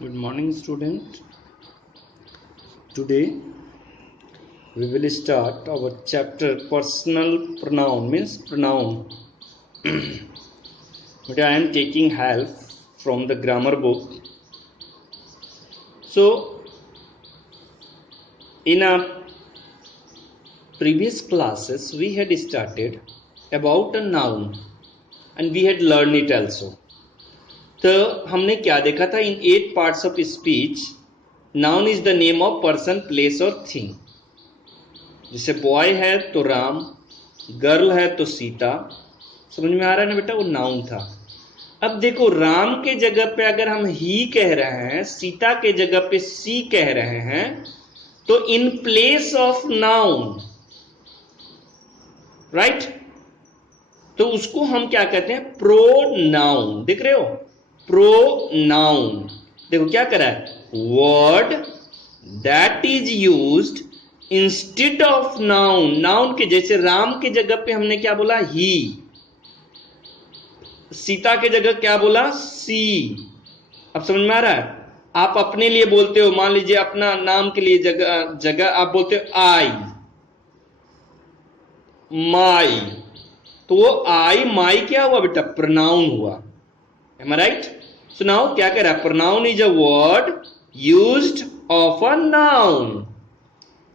Good morning, student. Today we will start our chapter personal pronoun means pronoun. But I am taking help from the grammar book. So in our previous classes we had started about a noun and we had learned it also. तो हमने क्या देखा था इन 8 parts of speech noun is the name of person place और thing. जैसे boy है तो Ram, girl है तो सीता। समझ में आ रहा है ना बेटा, वो नाउन था। अब देखो राम के जगह पे अगर हम ही कह रहे हैं, सीता के जगह पे सी कह रहे हैं, तो in place of noun, right, तो उसको हम क्या कहते हैं? प्रोनाउन। देख रहे हो, प्रोनाउन। देखो क्या करा है, word that is used instead of noun. Noun के जैसे राम के जगह पे हमने क्या बोला? ही। सीता के जगह क्या बोला? सी। अब समझ में आ रहा है? आप अपने लिए बोलते हो, मान लीजिए अपना नाम के लिए जगह आप बोलते हो आई, माई, तो वो आई माई क्या हुआ बेटा? प्रोनाउन हुआ। Am I right? So now क्या कह रहा है? Pronoun is a word used of a noun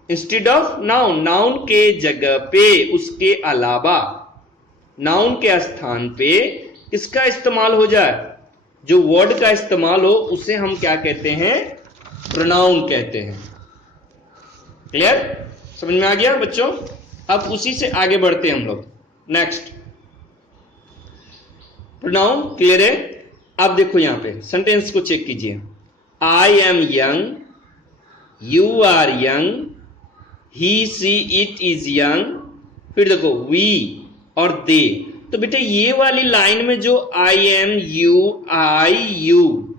instead of noun. Noun के जगह पे, उसके अलावा, noun के स्थान पे किसका इस्तेमाल हो जाए? जो वर्ड का इस्तेमाल हो उसे हम क्या कहते हैं? pronoun कहते हैं। क्लियर? समझ में आ गया बच्चों? अब उसी से आगे बढ़ते हैं हम लोग। नेक्स्ट pronoun क्लियर है? अब देखो यहां पे सेंटेंस को चेक कीजिए। I am young, you are young, he she it is young. फिर देखो वी और दे। तो बेटा ये वाली लाइन में जो I am, you, I, you,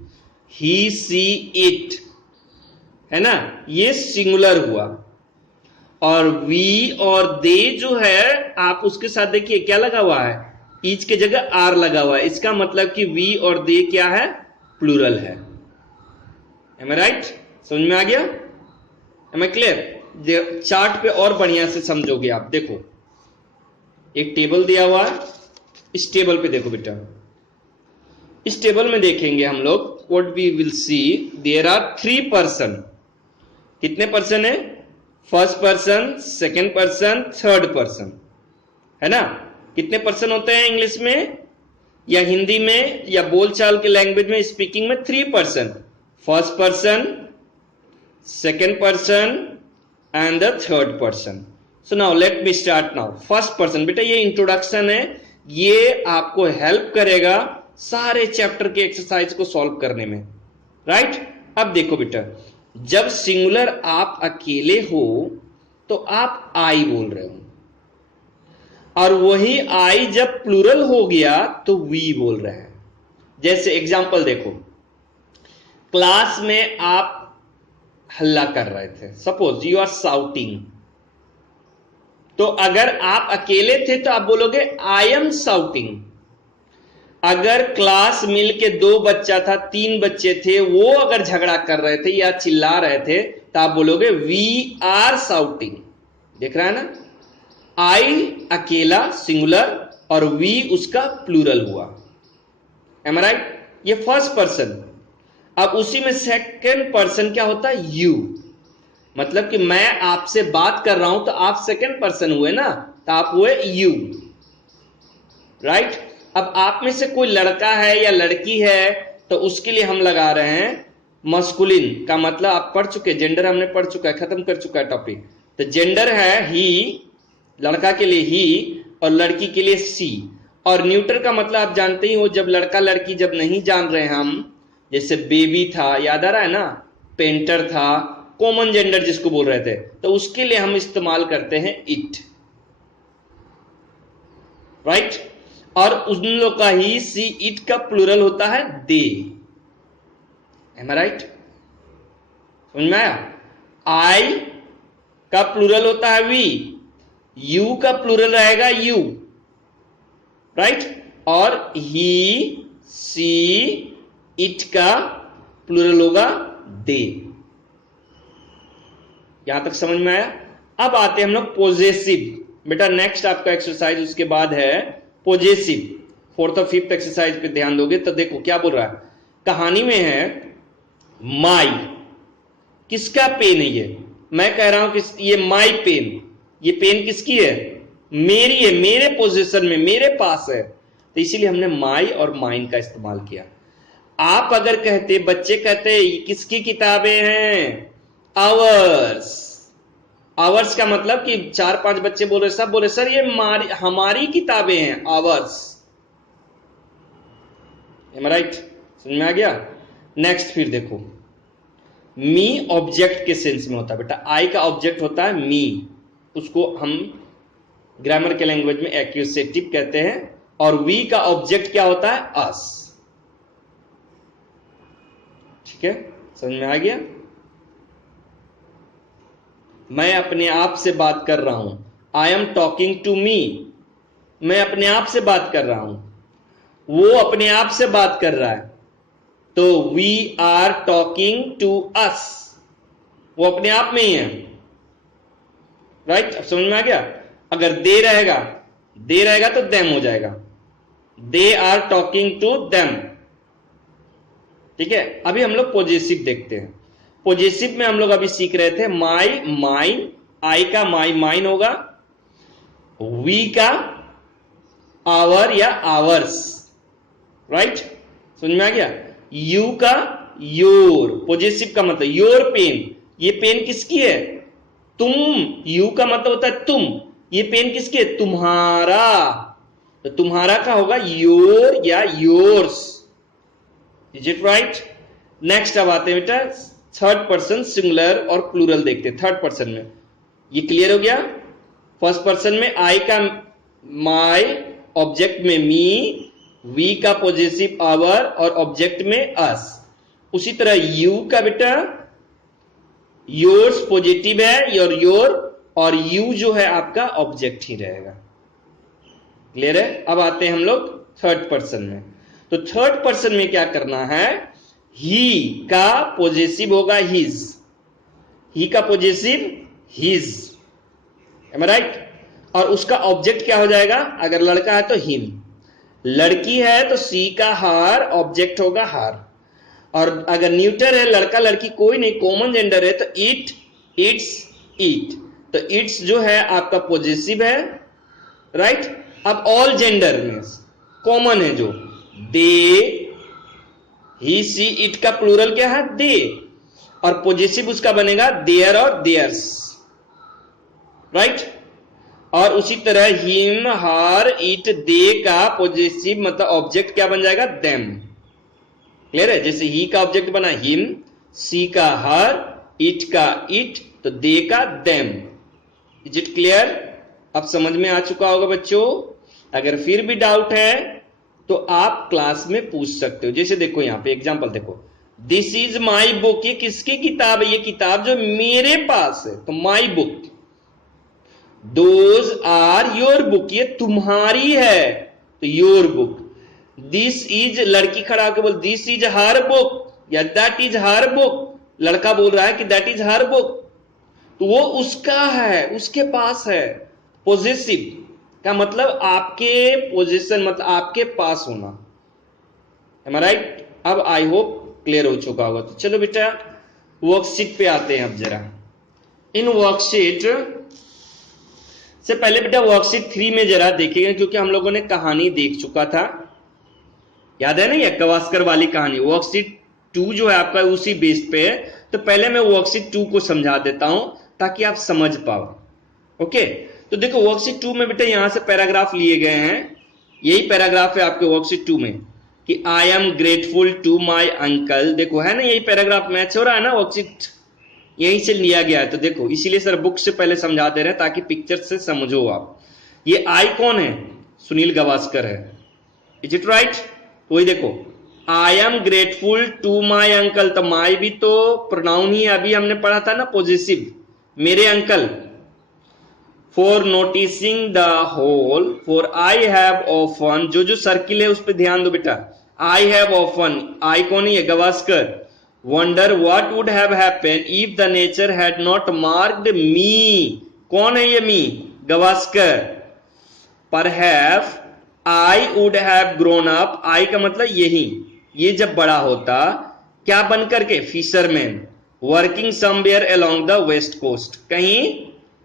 he she it है ना, ये सिंगुलर हुआ। और वी और दे जो है, आप उसके साथ देखिए क्या लगा हुआ है? ईच के जगह आर लगा हुआ है। इसका मतलब कि वी और दे क्या है? प्लूरल है। Am I right? समझ में आ गया? Am I clear? चार्ट पे और बढ़िया से समझोगे आप। देखो एक टेबल दिया हुआ है, इस टेबल पे देखो बेटा। इस टेबल में देखेंगे हम लोग, what we will see, there are 3 person। कितने पर्सन है? First person, second person, third person, है ना? कितने पर्सन होते हैं इंग्लिश में या हिंदी में या बोलचाल के लैंग्वेज में, स्पीकिंग में? 3 person. First person, second person and the third person. So now let me start now. First person, बेटा ये इंट्रोडक्शन है, ये आपको हेल्प करेगा सारे चैप्टर के एक्सरसाइज को सॉल्व करने में, राइट? अब देखो बेटा, जब सिंगुलर आप अकेले हो तो आप आई बोल रहे हो, और वही आई जब प्लूरल हो गया तो वी बोल रहे हैं। जैसे एग्जांपल देखो, क्लास में आप हल्ला कर रहे थे, सपोज यू आर साउटिंग, तो अगर आप अकेले थे तो आप बोलोगे आई एम साउटिंग। अगर क्लास मिलके 2 बच्चा था, 3 बच्चे थे, वो अगर झगड़ा कर रहे थे या चिल्ला रहे थे तो आप बोलोगे वी आर साउटिंग। देख रहा है ना? आई अकेला सिंगुलर और वी उसका प्लूरल हुआ। एम आई राइट? ये फर्स्ट पर्सन। अब उसी में सेकंड पर्सन क्या होता है? यू। मतलब कि मैं आपसे बात कर रहा हूं तो आप सेकंड पर्सन हुए ना, तो आप हुए यू, राइट? अब आप में से कोई लड़का है या लड़की है तो उसके लिए हम लगा रहे हैं मस्कुलिन का मतलब आप पढ़ चुके, जेंडर हमने पढ़ चुका है, खत्म कर चुका है टॉपिक। तो जेंडर है ही, लड़का के लिए ही और लड़की के लिए सी। और न्यूटर का मतलब आप जानते ही हो, जब लड़का लड़की जब नहीं जान रहे हम, जैसे बेबी था, याद आ रहा है ना, पेंटर था, कॉमन जेंडर जिसको बोल रहे थे, तो उसके लिए हम इस्तेमाल करते हैं इट, राइट? और उन लोग का ही सी इट का प्लूरल होता है दे। एम आई राइट? समझ में आया? आई का प्लूरल होता है वी, यू का प्लूरल रहेगा यू, राइट? और ही, सी, इट का प्लूरल होगा दे। यहां तक समझ में आया? अब आते हैं हम लोग पॉजेसिव। बेटा नेक्स्ट आपका एक्सरसाइज उसके बाद है पॉजेसिव। फोर्थ और फिफ्थ एक्सरसाइज पे ध्यान दोगे तो देखो क्या बोल रहा है। कहानी में है माई, किसका पेन है ये? मैं कह रहा हूं कि ये माई पेन, ये पेन किसकी है? मेरी है, मेरे पोजीशन में, मेरे पास है, तो इसीलिए हमने माई और माइन का इस्तेमाल किया। आप अगर कहते, बच्चे कहते किसकी किताबें हैं? आवर्स। आवर्स का मतलब कि 4-5 बच्चे बोल रहे, सब बोले सर ये हमारी किताबें हैं, आवर्स। राइट? समझ में आ गया? नेक्स्ट फिर देखो, मी ऑब्जेक्ट के सेंस में होता है बेटा। आई का ऑब्जेक्ट होता है मी, उसको हम ग्रामर के लैंग्वेज में एक्यूसेटिव कहते हैं, और वी का ऑब्जेक्ट क्या होता है? अस। ठीक है, समझ में आ गया? मैं अपने आप से बात कर रहा हूं, I am talking to me. मैं अपने आप से बात कर रहा हूं, वो अपने आप से बात कर रहा है, तो we are talking to us. वो अपने आप में ही है। राइट? अब समझ में आ गया? अगर दे रहेगा तो देम हो जाएगा, they are talking to them. ठीक है, अभी हम लोग पॉजेसिव देखते हैं। पॉजेसिव में हम लोग अभी सीख रहे थे माई, माइन। आई का माई, माइन होगा। वी का आवर या आवर्स। राइट? समझ में आ गया? यू का योर। पॉजेसिव का मतलब योर पेन, ये पेन किसकी है? तुम। यू का मतलब होता है तुम, ये पेन किसकी है? तुम्हारा। तो तुम्हारा का होगा योर या yours. Is it right? Next अब आते हैं बेटा थर्ड पर्सन सिंगुलर और प्लूरल देखते हैं। थर्ड पर्सन में ये क्लियर हो गया। फर्स्ट पर्सन में आई का माई, ऑब्जेक्ट में मी, वी का पॉजेसिव आवर और ऑब्जेक्ट में अस। उसी तरह यू का बेटा योर्स पॉजिटिव है, योर, और यू जो है आपका ऑब्जेक्ट ही रहेगा। क्लियर है? अब आते हैं हम लोग थर्ड पर्सन में। तो थर्ड पर्सन में क्या करना है? ही का पॉजेसिव होगा हिज, ही का पॉजेसिव हिज। एम आई राइट? और उसका ऑब्जेक्ट क्या हो जाएगा? अगर लड़का है तो हिम, लड़की है तो सी का हार, ऑब्जेक्ट होगा हार। और अगर न्यूटर है, लड़का लड़की कोई नहीं, कॉमन जेंडर है, तो इट, इट्स, ईट। तो इट्स जो है आपका पॉजेसिव है। राइट? अब ऑल जेंडर में कॉमन है जो दे, ही, सी, इट का प्लूरल क्या है? दे। और पॉजेसिव उसका बनेगा देयर और देयर्स। राइट? और उसी तरह हिम, हार, इट, दे का पॉजेसिव मतलब ऑब्जेक्ट क्या बन जाएगा? देम। क्लियर है? जैसे ही का ऑब्जेक्ट बना हिम, सी का हर, इट का इट, तो दे का देम। Is it clear? अब समझ में आ चुका होगा बच्चों। अगर फिर भी डाउट है तो आप क्लास में पूछ सकते हो। जैसे देखो यहां पे एग्जांपल देखो, दिस इज माई बुक। ये किसकी किताब है? ये किताब जो मेरे पास है, तो my book. Those are your book, ये तुम्हारी है, तो योर बुक। दिस इज, लड़की खड़ा होकर बोल दिस इज हर बुक या दैट इज हर बुक। लड़का बोल रहा है कि दैट इज हर बुक, तो वो उसका है, उसके पास है। पॉजेसिव का मतलब आपके पोजीशन, मतलब आपके पास होना। एम आई राइट? अब आई होप क्लियर हो चुका होगा। तो चलो बेटा वर्कशीट पे आते हैं अब जरा। इन वर्कशीट से पहले बेटा वर्कशीट 3 में जरा देखिएगा, क्योंकि हम लोगों ने कहानी देख चुका था, याद है ना, ये गवास्कर वाली कहानी। वर्कशीट 2 जो है आपका उसी बेस पे है। तो पहले मैं वर्कशीट 2 को समझा देता हूं ताकि आप समझ पाओ। ओके? तो देखो वर्कशीट 2 में बेटा यहां से पैराग्राफ लिए गए हैं। यही पैराग्राफ है आपके वर्कशीट 2 में कि I am grateful to my uncle. देखो है ना, यही पैराग्राफ मैच हो रहा है ना, वर्कशीट यहीं से लिया गया है। तो देखो इसीलिए सर बुक से पहले समझा दे रहे हैं ताकि पिक्चर से समझो आप। ये आई कौन है? सुनील गावस्कर है। Is it right? वही देखो, I am grateful to my uncle, तो माई भी तो प्रोनाउन ही अभी हमने पढ़ा था ना, पॉजेसिव, मेरे uncle. For noticing the hole, for I have often, जो सर्किल है उस पर ध्यान दो बेटा। आई हैव ऑफन, आई कौन है? Gavaskar. Wonder what would have happened if the nature had not marked me. कौन है ये me? Gavaskar. Perhaps I would have grown up, I का मतलब यही, ये जब बड़ा होता क्या बन करके? Fisherman working somewhere along the west coast, कहीं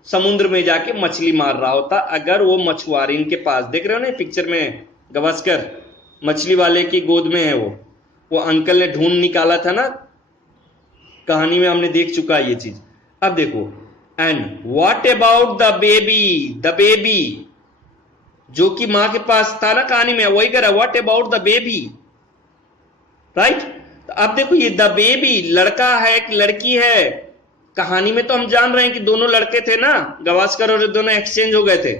समुद्र में जाके मछली मार रहा होता अगर वो मछुआरे इनके पास। देख रहे हो ना पिक्चर में, गावस्कर मछली वाले की गोद में है, वो अंकल ने ढूंढ निकाला था ना, कहानी में हमने देख चुका है ये चीज। अब देखो, and what about the baby, the baby जो कि मां के पास था ना कहानी में, वही कह रहा what about the baby, right. तो अब देखो ये द बेबी लड़का है कि लड़की है? कहानी में तो हम जान रहे हैं कि दोनों लड़के थे ना, गावस्कर और दोनों एक्सचेंज हो गए थे।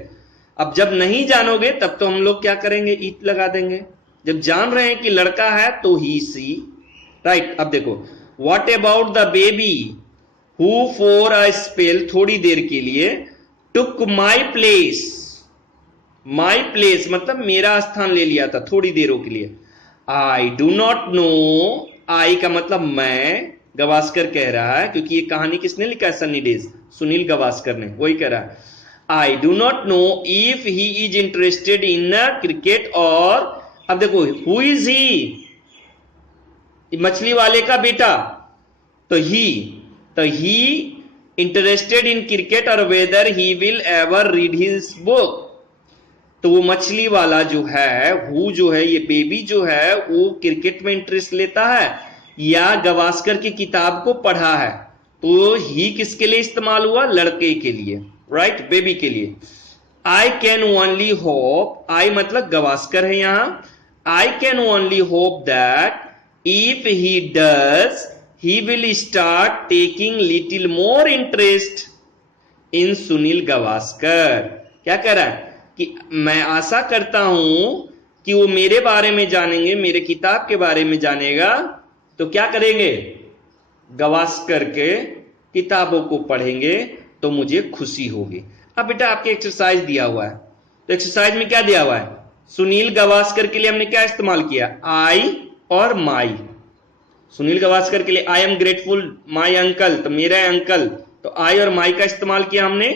अब जब नहीं जानोगे तब तो हम लोग क्या करेंगे? ईट लगा देंगे। जब जान रहे हैं कि लड़का है तो ही सी, राइट। अब देखो, what about the baby who for a spell, थोड़ी देर के लिए, टुक माई प्लेस, माई प्लेस मतलब मेरा स्थान ले लिया था थोड़ी देरों के लिए। आई डू नॉट नो, आई का मतलब मैं, गावस्कर कह रहा है, क्योंकि ये कहानी किसने लिखा है? सनी डेज, सुनील गावस्कर ने, वही कह रहा है। I do not know if he is interested in cricket और, अब देखो हु इज ही, मछली वाले का बेटा, तो ही इंटरेस्टेड इन क्रिकेट और weather he will ever read his book. तो वो मछली वाला जो है, हु जो है, ये बेबी जो है, वो क्रिकेट में इंटरेस्ट लेता है या गावस्कर की किताब को पढ़ा है? तो ही किसके लिए इस्तेमाल हुआ? लड़के के लिए, राइट, बेबी के लिए। आई कैन ओनली होप, आई मतलब गावस्कर है यहां, I can only hope that if he does he will start taking little more interest in Sunil Gavaskar. क्या कह रहा है कि मैं आशा करता हूं कि वो मेरे बारे में जानेंगे, मेरे किताब के बारे में जानेगा, तो क्या करेंगे? गावस्कर के किताबों को पढ़ेंगे तो मुझे खुशी होगी। अब बेटा आपके एक्सरसाइज दिया हुआ है, तो एक्सरसाइज में क्या दिया हुआ है? सुनील गावस्कर के लिए हमने क्या इस्तेमाल किया? आई और माई। सुनील गावस्कर के लिए आई एम ग्रेटफुल माई अंकल, तो मेरा अंकल, तो आई और माई का इस्तेमाल किया हमने।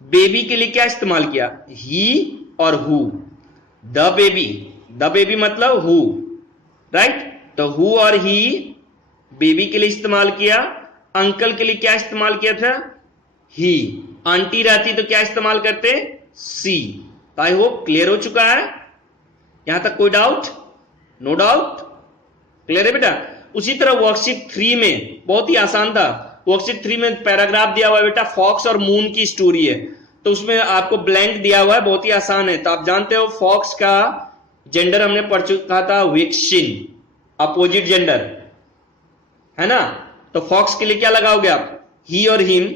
बेबी के लिए क्या इस्तेमाल किया? ही और हु। द बेबी मतलब हु, राइट। तो हु और ही बेबी के लिए इस्तेमाल किया। अंकल के लिए क्या इस्तेमाल किया था? ही। आंटी रहती तो क्या इस्तेमाल करते? सी। तो आई होप क्लियर हो चुका है, यहां तक कोई डाउट? नो डाउट, क्लियर है बेटा। उसी तरह वर्कशीट 3 में बहुत ही आसान था। वर्कशीट 3 में पैराग्राफ दिया हुआ है बेटा, फॉक्स और मून की स्टोरी है, तो उसमें आपको ब्लैंक दिया हुआ है, बहुत ही आसान है। तो आप जानते हो फॉक्स का जेंडर हमने पढ़ चुका था, विक्सिन, अपोजिट जेंडर, है ना। तो फॉक्स के लिए क्या लगाओगे आप? ही और हिम।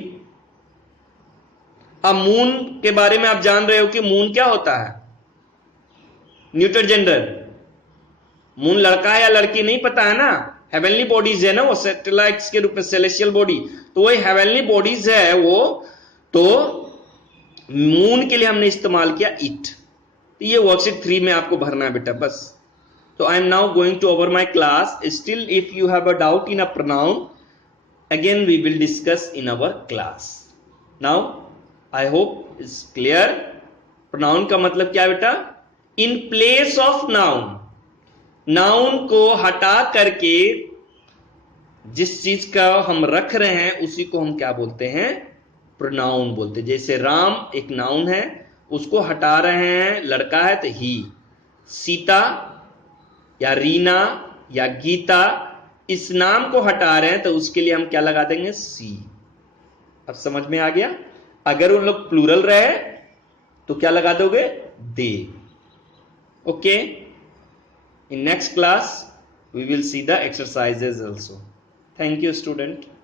अब मून के बारे में आप जान रहे हो कि मून क्या होता है? Neuter gender. मून लड़का है या लड़की नहीं पता है ना, हेवनली बॉडीज है ना, वो सैटेलाइट्स के रूप में, सेलेस्टियल बॉडी, तो वो हेवनली बॉडीज है वो। तो मून के लिए हमने इस्तेमाल किया इट। तो ये वर्कशीट 3 में आपको भरना है बेटा, बस। So I am now going to over my class. Still, if you have a doubt in a pronoun, again we will discuss in our class. Now, I hope it's clear. Pronoun का मतलब क्या बेटा? In place of noun. Noun को हटा करके जिस चीज का हम रख रहे हैं उसी को हम क्या बोलते हैं? प्रोनाउन बोलते हैं। जैसे राम एक नाउन है, उसको हटा रहे हैं, लड़का है तो ही। सीता या रीना या गीता, इस नाम को हटा रहे हैं तो उसके लिए हम क्या लगा देंगे? सी। अब समझ में आ गया? अगर उन लोग प्लूरल रहे तो क्या लगा दोगे? दे। Okay, in next class we will see the exercises also. Thank you student.